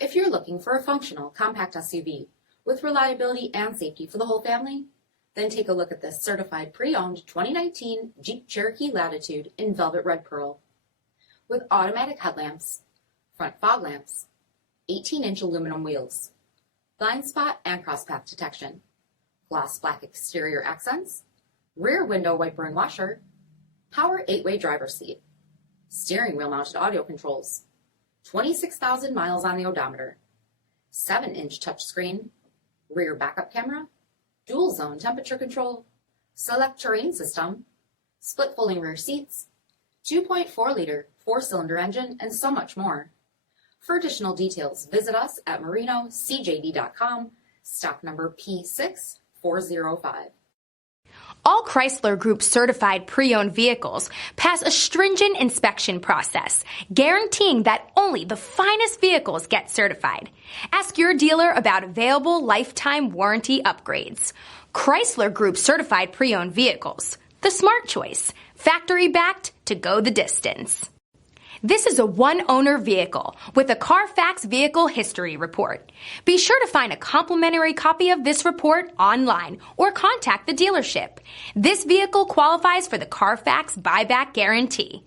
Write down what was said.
If you're looking for a functional compact SUV with reliability and safety for the whole family, then take a look at this certified pre-owned 2019 Jeep Cherokee Latitude in Velvet Red Pearl. With automatic headlamps, front fog lamps, 18-inch aluminum wheels, blind spot and crosspath detection, gloss black exterior accents, rear window wiper and washer, power 8-way driver's seat, steering wheel mounted audio controls, 26,000 miles on the odometer, 7-inch touchscreen, rear backup camera, dual zone temperature control, SELEC-TERRAIN system, split folding rear seats, 2.4-liter 4-cylinder engine, and so much more. For additional details, visit us at marinocjd.com, stock number P6405. All Chrysler Group certified pre-owned vehicles pass a stringent inspection process, guaranteeing that only the finest vehicles get certified. Ask your dealer about available lifetime warranty upgrades. Chrysler Group certified pre-owned vehicles, the smart choice, factory backed to go the distance. This is a one-owner vehicle with a CARFAX vehicle history report. Be sure to find a complimentary copy of this report online or contact the dealership. This vehicle qualifies for the CARFAX buyback guarantee.